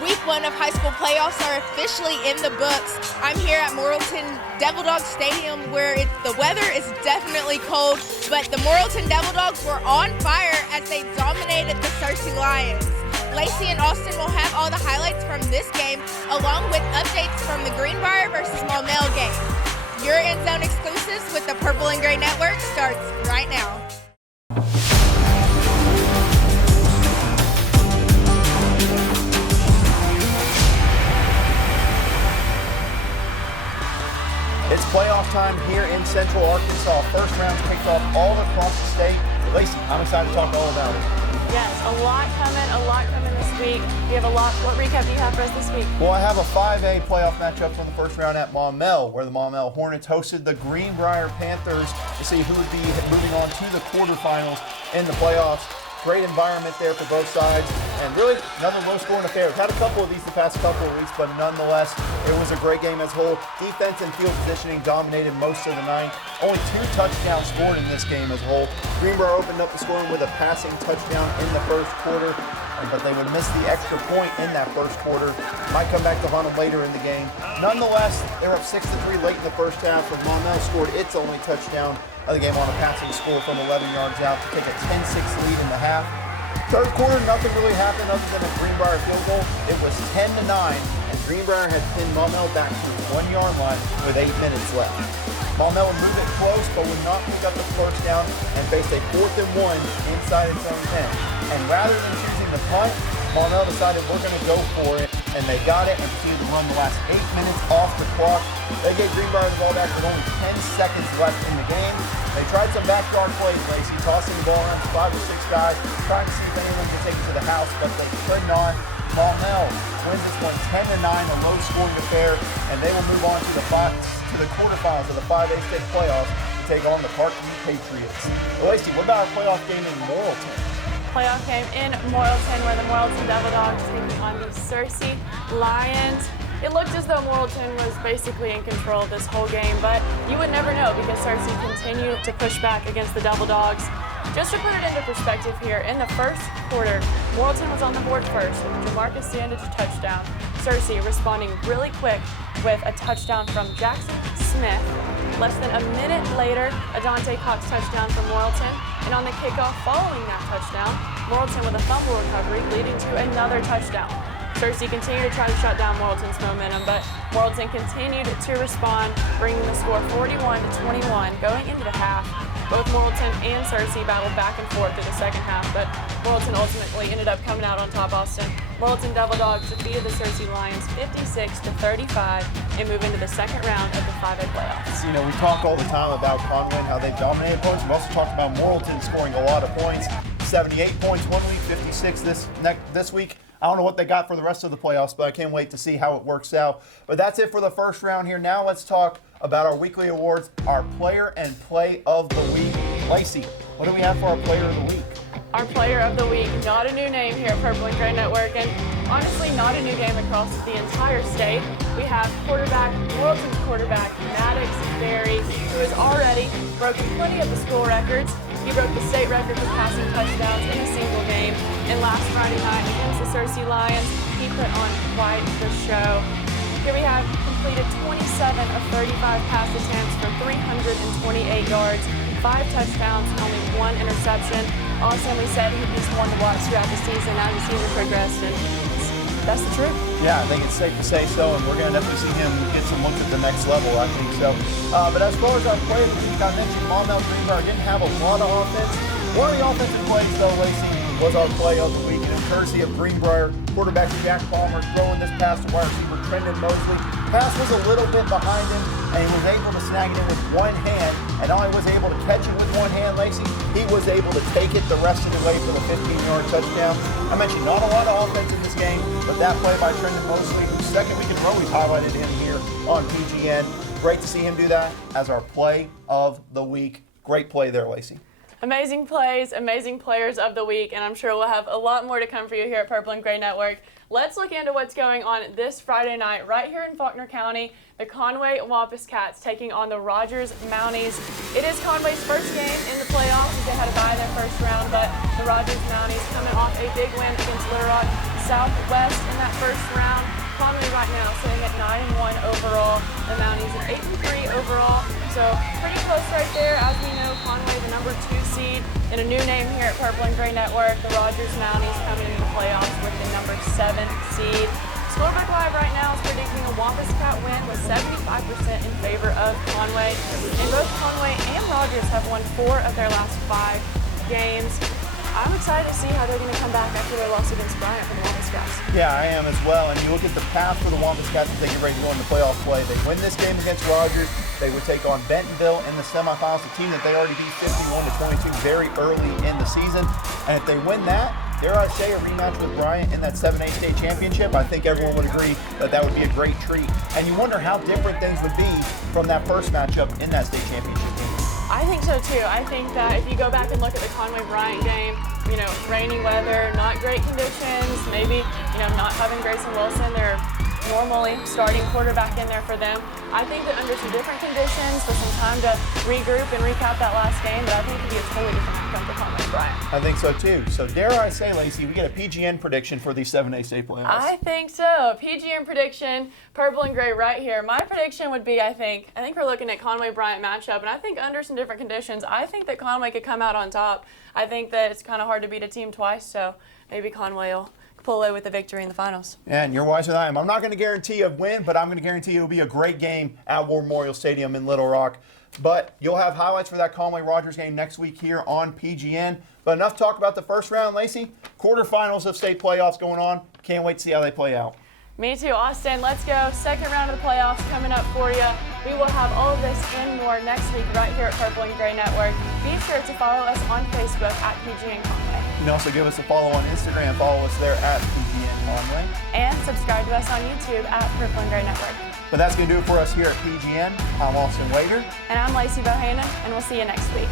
Week 1 of high school playoffs are officially in the books. I'm here at Morrilton Devil Dogs Stadium where the weather is definitely cold, but the Morrilton Devil Dogs were on fire as they dominated the Searcy Lions. Lacey and Austin will have all the highlights from this game along with updates from the Greenbrier versus Maumelle game. Your End Zone exclusives with the Purple and Gray Network starts right now. It's playoff time here in Central Arkansas. First round's kicked off all across the state. Lacey, I'm excited to talk all about it. Yes, a lot coming this week. We have a lot. What recap do you have for us this week? Well, I have a 5A playoff matchup from the first round at Maumelle, where the Maumelle Hornets hosted the Greenbrier Panthers to see who would be moving on to the quarterfinals in the playoffs. Great environment there for both sides, and really another low-scoring affair. We've had a couple of these the past couple of weeks, but nonetheless, it was a great game as a whole. Defense and field positioning dominated most of the night. Only 2 touchdowns scored in this game as a whole. Greenbrier opened up the scoring with a passing touchdown in the first quarter, but they would miss the extra point in that first quarter. Might come back to haunt them later in the game. Nonetheless, they're up 6-3 late in the first half, when Maumelle scored its only touchdown of the game on a passing score from 11 yards out to take a 10-6 lead in the half. Third quarter, nothing really happened other than a Greenbrier field goal. It was 10-9, and Greenbrier had pinned Maumelle back to his 1-yard line with 8 minutes left. Maumelle would move it close, but would not pick up the first down and faced a 4th and 1 inside its own 10. And rather than choosing the punt, Maumelle decided we're going to go for it, and they got it and proceeded to run the last 8 minutes off the clock. They gave Greenbrier the ball back with only 10 seconds left in the game. They tried some backyard plays, Lacey, tossing the ball around to 5 or 6 guys, trying to see if anyone could take it to the house, but they could not. Maumelle wins this one 10-9, a low-scoring affair, and they will move on to the quarterfinals of the 5A state playoffs to take on the Parkview Patriots. Lacey, what about our playoff game in Morrilton? Playoff game in Morrilton, where the Morrilton Devil Dogs taking on the Searcy Lions. It looked as though Morrilton was basically in control of this whole game, but you would never know because Searcy continued to push back against the Devil Dogs. Just to put it into perspective here, in the first quarter, Morrilton was on the board first with Jamarcus Sandage touchdown. Searcy responding really quick with a touchdown from Jackson Smith. Less than a minute later, a Dante Cox touchdown from Morrilton, and on the kickoff following that touchdown, Morrilton with a fumble recovery leading to another touchdown. Searcy continued to try to shut down Morrilton's momentum, but Morrilton continued to respond, bringing the score 41-21 going into the half. Both Morrilton and Searcy battled back and forth through the second half, but Morrilton ultimately ended up coming out on top. Austin. Morrilton Devil Dogs defeated the Searcy Lions 56-35 and move into the second round of the 5A playoffs. You know, we talk all the time about Conway and how they've dominated opponents. We also talked about Morrilton scoring a lot of points. 78 points one week, 56 this week. I don't know what they got for the rest of the playoffs, but I can't wait to see how it works out. But that's it for the first round here. Now let's talk about our weekly awards, our player and play of the week. Lacey, what do we have for our player of the week? Our player of the week, not a new name here at Purple and Gray Network, and honestly not a new game across the entire state. We have Morrilton's quarterback, Maddox Berry, who has already broken plenty of the school records. He broke the state record for passing touchdowns in a single game. And last Friday night against the Searcy Lions, he put on quite the show. Here we have completed 27 of 35 pass attempts for 328 yards, 5 touchdowns, and only 1 interception. Also, we said he'd be one to watch throughout the season as the season progressed, and that's the truth. Yeah, I think it's safe to say so, and we're going to definitely see him get some looks at the next level, I think so. But as far as our play of the week, I mentioned Maumelle Greenbrier didn't have a lot of offense. One of the offensive plays, though, Lacey, was our play of the week, and courtesy of Greenbrier. Quarterback Jack Palmer throwing this pass to wide receiver Trendon Mosley. Pass was a little bit behind him, and he was able to snag it in with one hand. And not only was he able to catch it with one hand, Lacey, he was able to take it the rest of the way for the 15-yard touchdown. I mentioned not a lot of offense in this game, but that play by Trendon Mosley, whose second week in a row we've highlighted him here on PGN. Great to see him do that as our play of the week. Great play there, Lacey. Amazing plays, amazing players of the week, and I'm sure we'll have a lot more to come for you here at Purple and Gray Network. Let's look into what's going on this Friday night right here in Faulkner County. The Conway Wampus Cats taking on the Rogers Mounties. It is Conway's first game in the playoffs. They had a bye in their first round, but the Rogers Mounties coming off a big win against Little Rock Southwest in that first round. Conway right now sitting at 9-1 overall. The Mounties at 8-3 overall. So pretty close right there. As we know, Conway the number 2 seed and a new name here at Purple and Gray Network. The Rogers Mounties coming in the playoffs with the number 7 seed. Scorebook Live right now is predicting a Wampus Cat win with 75% in favor of Conway. And both Conway and Rogers have won 4 of their last 5 games. I'm excited to see how they're going to come back after their loss against Bryant for the Wampus Cats. Yeah, I am as well. And you look at the path for the Wampus Cats as they get ready to go into playoff play. They win this game against Rogers. They would take on Bentonville in the semifinals, a team that they already beat 51-22 very early in the season. And if they win that, dare I say, a rematch with Bryant in that 7A state championship, I think everyone would agree that that would be a great treat. And you wonder how different things would be from that first matchup in that state championship game. I think so too. I think that if you go back and look at the Conway-Bryant game, you know, rainy weather, not great conditions, maybe, you know, not having Grayson Wilson, they're normally starting quarterback in there for them. I think that under some different conditions, with some time to regroup and recap that last game, that I think it could be a totally different outcome for Conway-Bryant. I think so too. So dare I say, Lacey, we get a PGN prediction for these 7A state playoffs. I think so. PGN prediction, Purple and Gray right here. My prediction would be, I think we're looking at Conway-Bryant matchup, and I think under some different conditions, I think that Conway could come out on top. I think that it's kind of hard to beat a team twice, so maybe Conway will pull away with the victory in the finals. Yeah, and you're wiser than I am. I'm not going to guarantee a win, but I'm going to guarantee it'll be a great game at War Memorial Stadium in Little Rock. But you'll have highlights for that Conway-Rogers game next week here on PGN. But enough talk about the first round, Lacey. Quarterfinals of state playoffs going on. Can't wait to see how they play out. Me too, Austin. Let's go. Second round of the playoffs coming up for you. We will have all of this and more next week right here at Purple and Gray Network. Be sure to follow us on Facebook at PGN Conway. You can also give us a follow on Instagram. Follow us there at PGN Conway. And subscribe to us on YouTube at Purple and Gray Network. But that's going to do it for us here at PGN. I'm Austin Wager. And I'm Lacey Bohannon, and we'll see you next week.